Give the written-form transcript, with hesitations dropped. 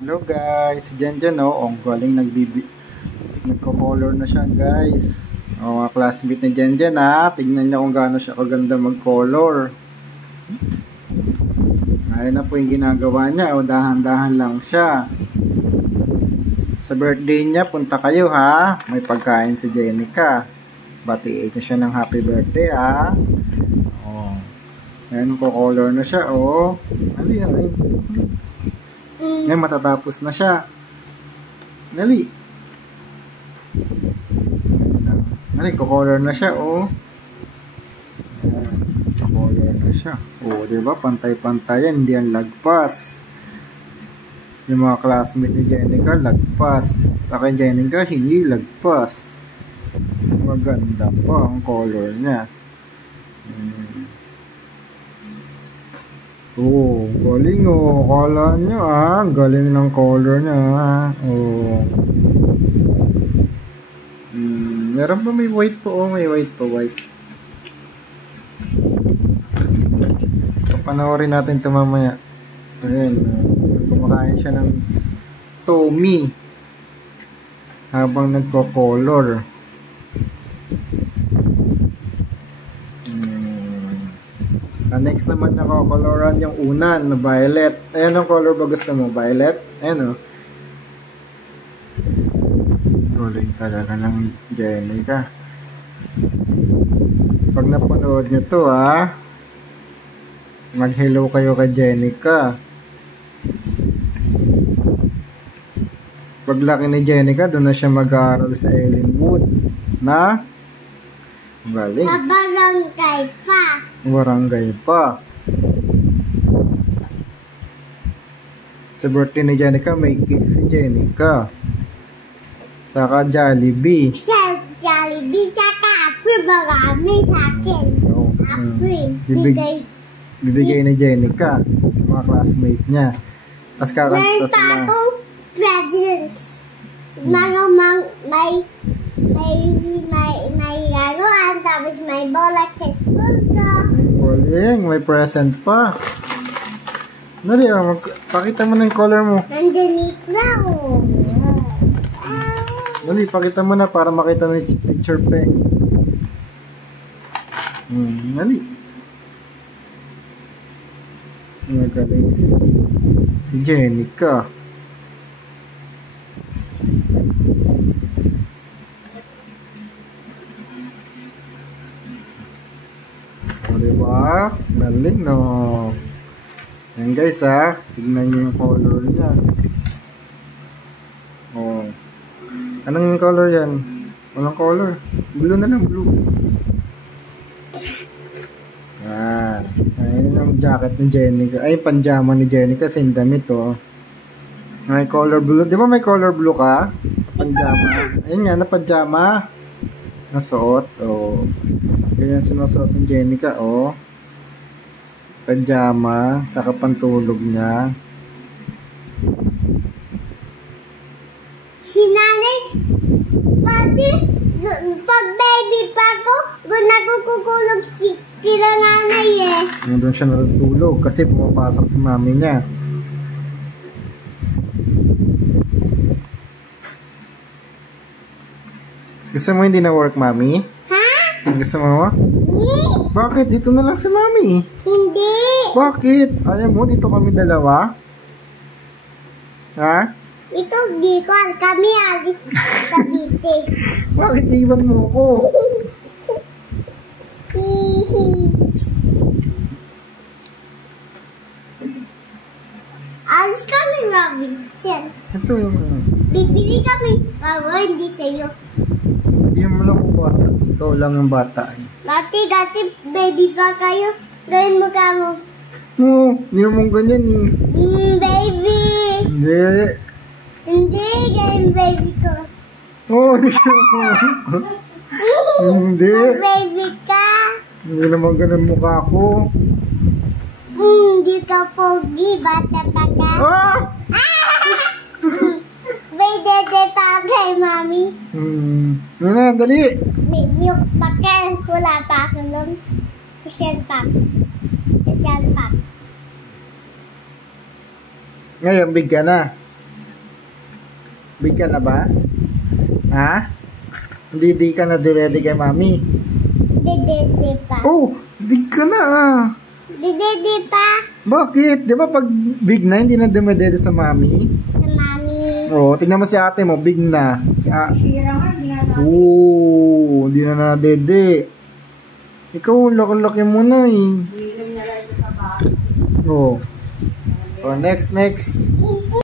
Hello guys, si Jenjen ang galing nagko-color na siya guys. Mga classmate ni Jenjen tignan niya kung gaano siya kaganda mag-color. Ayun na po yung ginagawa niya, dahan-dahan lang siya. Sa birthday niya, punta kayo may pagkain si Jenica. Batiin niya siya ng happy birthday Ayun, ko-color na siya Ano yan Ngayon matatapos na siya. Dali. Dali, ko-color na siya ko-color na siya. Diba? Pantay-pantayan, hindi yan lagpas. Yung mga classmate ni Jenica, lagpas. Sa akin, Jenica, hindi lagpas. Maganda pa ang color niya. Galing kala nyo galing ng color niya meron pa may white po may white pa papanoorin natin ito mamaya. Ayan, kumakain siya ng Tommy habang nagko-color. Next naman nakakoloran yung unan na violet. Ayan ang color ba gusto mo? Violet? Ayan Galing talaga ng Jenica. Pag napanood nyo to mag-hello kayo kay Jenica. Paglaki ni Jenica, doon na siya mag-aaral sa Ellenwood na galing. Sa barangay pa. Barangay pa. Sa birthday ni Jenica, may cake si Jenica. Saka Jollibee. Sa Jollibee, saka apple, marami sa akin. Apple. Bibigay ni Jenica sa mga classmate niya. Tapos kakanta sila. Meron pa presents. May laruan, tapos may bola kay school ko. Galing, may present pa. Dali, pakita mo na yung color mo. Nandunit na Dali, pakita mo na para makita na yung picture pe. Dali. Magaling si Jenica. Diba? Galing Yan guys tignan nyo yung color niya. Anong color yan? Walang color. Blue na lang, blue. Yan. Ayun yung jacket ni Jenica. Ay, panjama ni Jenica kasi yung damit may color blue. Di ba may color blue ka? Panjama. Ayun nga, na panjama. Nasuot. Ganyan sinusuot ni Jenica pajama sa kapantulog niya. Si nanay pag baby pa ko nakukulog kila nanay Nandun siya natutulog kasi pumapasok si mami niya. Gusto mo hindi na work, mami? Gusto mo? Bakit? Dito na lang si mami. Hindi. Bakit? Ayaw mo, dito kami dalawa? Ito, di ko. Kami alis sa bitig. Bakit iwan mo ko? Alis kami, mami. Ito yung bibili kami. Hindi sa'yo. Hindi mo lang ko bata. Ikaw lang ang bata. Dati, baby pa kayo. Gawin mo ka mo. Hindi naman ganyan Baby. Hindi, gawin baby ko. Hindi. Baby ka. Hindi naman ganun mukha ko. Hindi ka pogi. Bata pa ka. Dede pa kay mami. Dali. May milk pa ka. Wala pa ako nun. Kusyan pa. Kusyan pa. Ngayon, big ka na. Big ka na ba? Ha? Hindi ka na ready kay mami? Di pa. Oh, big ka na ah. Di pa. Bakit? Di ba pag big na, hindi na dumedede sa mami? Sa mami. Oh, tingnan mo si ate mo, big na. Shira nga, hindi nga namin. Oh, hindi na dede. Ikaw, laki-laki mo na eh. Hindi na lang ito sa bahay. Oh. Oh, next.